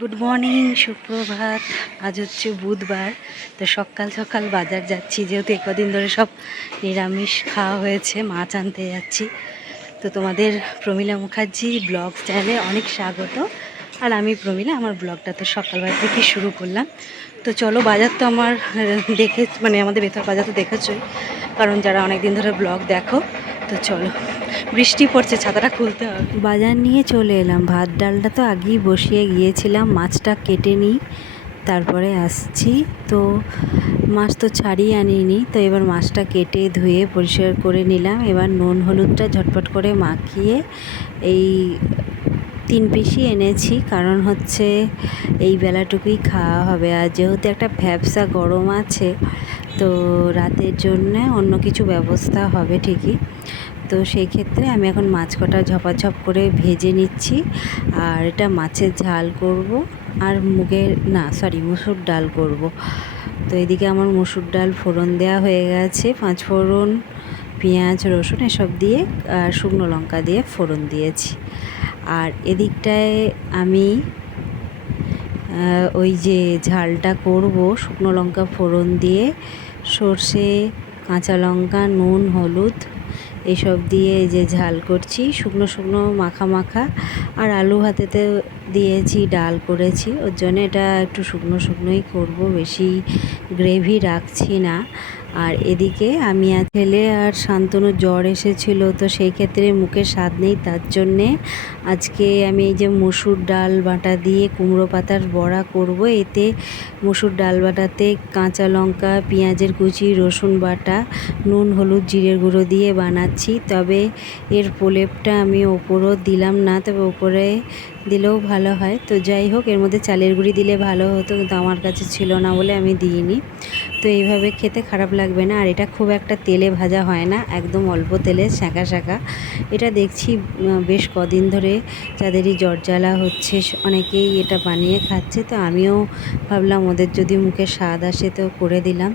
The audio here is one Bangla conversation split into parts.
গুড মর্নিং সুপ্রভাত। আজ হচ্ছে বুধবার, তো সকাল সকাল বাজার যাচ্ছি, যেহেতু একদিন ধরে সব নিরামিষ খাওয়া হয়েছে, মাছ আনতে যাচ্ছি। তো তোমাদের প্রমীলা মুখার্জি ব্লগ চ্যানেলে অনেক স্বাগত। আর আমি প্রমীলা, আমার ব্লগটা তো সকালবেলা থেকে শুরু করলাম। তো চলো, বাজার তো আমার, দেখে মানে আমাদের বেতার বাজার তো দেখেছই, কারণ যারা অনেক দিন ধরে ব্লগ দেখো, তো চলো। বৃষ্টি পড়ছে, ছাতাটা খুলতে হবে। বাজার নিয়ে চলে এলাম। ভাত ডালটা তো আগেই বসিয়ে গিয়েছিলাম, মাছটা কেটে নিই, তারপরে আসছি। তো মাছ তো ছাড়িয়ে আনিনি, তো এবার মাছটা কেটে ধুয়ে পরিষ্কার করে নিলাম। এবার নুন হলুদটা ঝটপট করে মাখিয়ে এই তিন পিসি এনেছি, কারণ হচ্ছে এই বেলাটুকুই খাওয়া হবে। আর যেহেতু একটা ভ্যাবসা গরম আছে, তো রাতের জন্য অন্য কিছু ব্যবস্থা হবে ঠিকই। তো সেই ক্ষেত্রে আমি এখন মাছ কটা ঝপাঝপ করে ভেজে নিচ্ছি। আর এটা মাছের ঝাল করব আর মুগের, না সরি মুসুর ডাল করব। তো এদিকে আমার মুসুর ডাল ফোড়ন দেওয়া হয়ে গেছে। পাঁচ ফোড়ন, পেঁয়াজ, রসুন এসব দিয়ে আর শুকনো লঙ্কা দিয়ে ফোড়ন দিয়েছি। আর এদিকটায় আমি ওই যে ঝালটা করব, শুকনো লঙ্কা ফোড়ন দিয়ে সর্ষে, কাঁচা লঙ্কা, নুন, হলুদ এসব দিয়ে এই যে ঝাল করছি, শুকনো শুকনো মাখা মাখা। আর আলু ভাতেতে দিয়েছি, ডাল করেছি। ওর জন্য এটা একটু শুকনো শুকনোই করব, বেশি গ্রেভি রাখছি না। আর এদিকে আমি আর ছেলে আর শান্তনু জ্বর এসেছিল, তো সেই ক্ষেত্রে মুখে স্বাদ নেই, তার জন্যে আজকে আমি এই যে মুসুর ডাল বাটা দিয়ে কুমড়ো পাতার বড়া করব, এতে মসুর ডাল বাটাতে কাঁচা লঙ্কা, পেঁয়াজের কুচি, রসুন বাটা, নুন, হলুদ, জিরের গুঁড়ো দিয়ে বানাচ্ছি, তবে এর প্রলেপটা আমি ওপরও দিলাম না, তবে ওপরে দিলেও ভালো হয়। তো যাই হোক, এর মধ্যে চালের গুঁড়ি দিলে ভালো হতো, কিন্তু আমার কাছে ছিল না বলে আমি দিইনি। তো এইভাবে খেতে খারাপ লাগবে না। আর এটা খুব একটা তেলে ভাজা হয় না, একদম অল্প তেলে শাঁকা শাঁকা এটা দেখছি বেশ কদিন ধরে যাদেরই জ্বর জ্বালা হচ্ছে, অনেকেই এটা বানিয়ে খাচ্ছে। তো আমিও ভাবলাম ওদের যদি মুখে স্বাদ আসে তো করে দিলাম।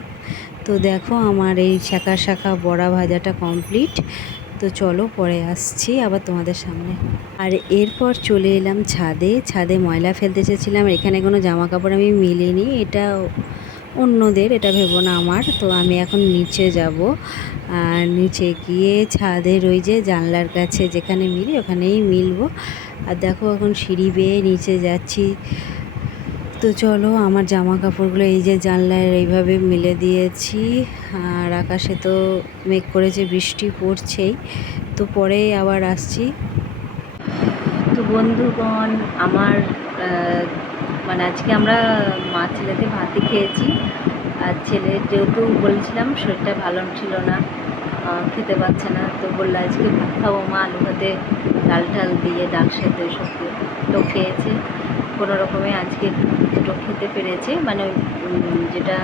তো দেখো আমার এই শাঁকা শাঁকা বড়া ভাজাটা কমপ্লিট। তো চলো পরে আসছি আবার তোমাদের সামনে। আর এরপর চলে এলাম ছাদে। ছাদে ময়লা ফেলতে চেয়েছিলাম। এখানে কোনো জামা কাপড় আমি মিলিনি। এটা অন্যদের, এটা ভেবো না আমার। তো আমি এখন নিচে যাব। আর নিচে গিয়ে ছাদের ওই যে জানলার কাছে যেখানে মিলি, ওখানেই মিলবো। আর দেখো এখন সিঁড়ি বেয়ে নিচে যাচ্ছি। তো চলো, আমার জামা কাপড়গুলো এই যে জানলায় এইভাবে মিলে দিয়েছি। আর আকাশে তো মেঘ করেছে, বৃষ্টি পড়ছেই। তো পরে আবার আসছি। তো বন্ধুগণ, আমার মানে আজকে আমরা মা ছেলেতে ভাতই খেয়েছি। আর ছেলে যেহেতু বলেছিলাম, শরীরটা ভালো ছিল না খেতে পাচ্ছে না, তো বলল আজকে ভাত খাব মা, আলু ভাতে, ডাল ঠাল দিয়ে ডাল সেদ্ধ এসব তো খেয়েছে। কোনো রকমে আজকে দুটো খেতে পেরেছে। মানে যেটা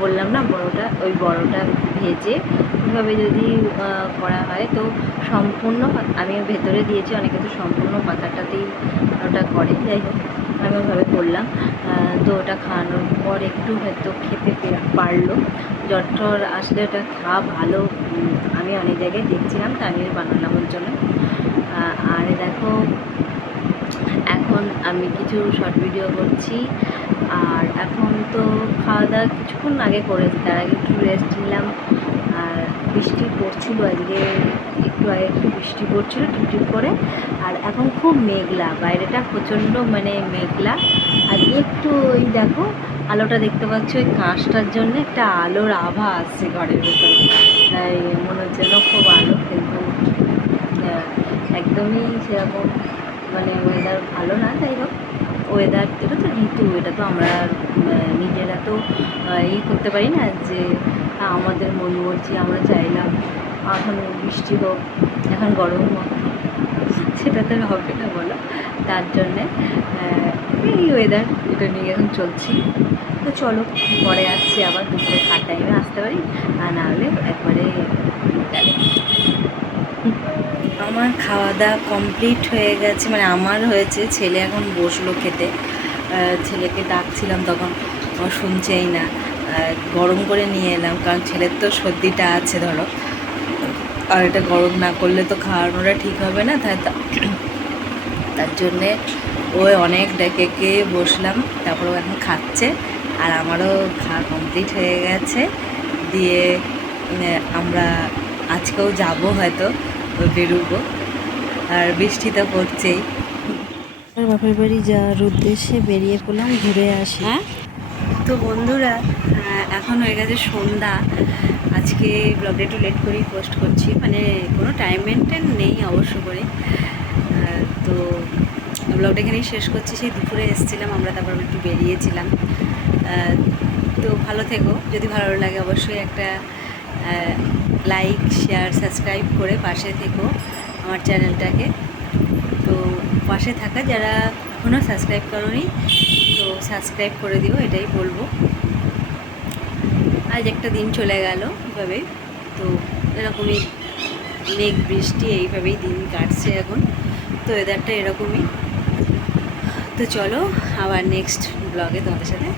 বললাম না, বড়োটা, ওই বড়োটা ভেজে ওইভাবে যদি করা হয়, তো সম্পূর্ণ আমি ভেতরে দিয়েছি, অনেকে তো সম্পূর্ণ পাতাটাতেই ওটা করে। যাই হোক। আমি ওইভাবে করলাম তো ওটা খাওয়ানোর পর একটু হয়তো খেতে পারল। জ্বর আসলে ওটা খাওয়া ভালো আমি অনেক জায়গায় দেখছিলাম তা আমি বানালাম ওর জন্য। আর দেখো, এখন আমি কিছু শর্ট ভিডিও করছি। আর এখন তো খাওয়া দাওয়া কিছুক্ষণ আগে করেছি, তার আগে একটু রেস্ট নিলাম। বৃষ্টি পড়ছিল আজকে একটু আগে একটু বৃষ্টি পড়ছিল টিপটিপ করে। আর এখন খুব মেঘলা বাইরেটা প্রচণ্ড মানে মেঘলা। আর একটু ওই দেখো আলোটা দেখতে পাচ্ছ ওই কাঁচটার জন্য একটা আলোর আভা আসছে ঘরের ভেতরে। তাই মনে হচ্ছে যেন খুব আলো কিন্তু আহ, একদমই সেরকম মানে ওয়েদার ভালো না যাই হোক। ওয়েদার এটা তো ঋতু এটা তো আমরা নিজেরা তো ইয়ে করতে পারি না যে হ্যাঁ, আমাদের মন মর্জি আমরা চাইলাম এখন বৃষ্টি হোক এখন গরম হোক। সেটা তো হবে না বলো। তার জন্যে এই ওয়েদার এটা নিয়ে এখন চলছি। তো চলো পরে আসছি আবার দুপুরে খাট টাইমে আসতে পারি। আর না হলে একবারে। আমার খাওয়া দাওয়া কমপ্লিট হয়ে গেছে। মানে আমার হয়েছে ছেলে এখন বসল খেতে। ছেলেকে ডাকছিলাম তখন। শুনছেই না। গরম করে নিয়ে এলাম কারণ ছেলের তো সর্দিটা আছে ধরো। আর এটা গরম না করলে তো খাওয়ানোটা ঠিক হবে না তাই তার জন্যে ওই অনেক ডেকে কে বসলাম তারপর ও এখন খাচ্ছে আর আমারও খাওয়া কমপ্লিট হয়ে গেছে। দিয়ে আমরা আজকেও যাব হয়তো বেরোবো। আর বৃষ্টি তো পড়ছেই। বাপের বাড়ি যাওয়ার উদ্দেশ্যে বেরিয়ে পড়লাম ঘুরে আসি। হ্যাঁ? তো বন্ধুরা এখন হয়ে গেছে সন্ধ্যা। আজকে ব্লগটা একটু লেট করেই পোস্ট করছি মানে কোনো টাইম মেনটেন নেই অবশ্য করে। তো ব্লগটা এখানেই শেষ করছি। সেই দুপুরে এসেছিলাম, আমরা তারপর একটু বেরিয়েছিলাম। তো ভালো থেকো। যদি ভালো লাগে অবশ্যই একটা লাইক শেয়ার সাবস্ক্রাইব করে পাশে থেকো আমার চ্যানেলটাকে তো পাশে থাকা যারা এখনও সাবস্ক্রাইব করনি সাবস্ক্রাইব করে দিও, এটাই বলব। আজ একটা দিন চলে গেল এভাবে। তো এরকমই মেঘ, বৃষ্টি, এইভাবেই দিন কাটছে এখন। তো ওয়েদারটা এরকমই। তো চলো আবার নেক্সট ব্লগে তোমাদের সাথে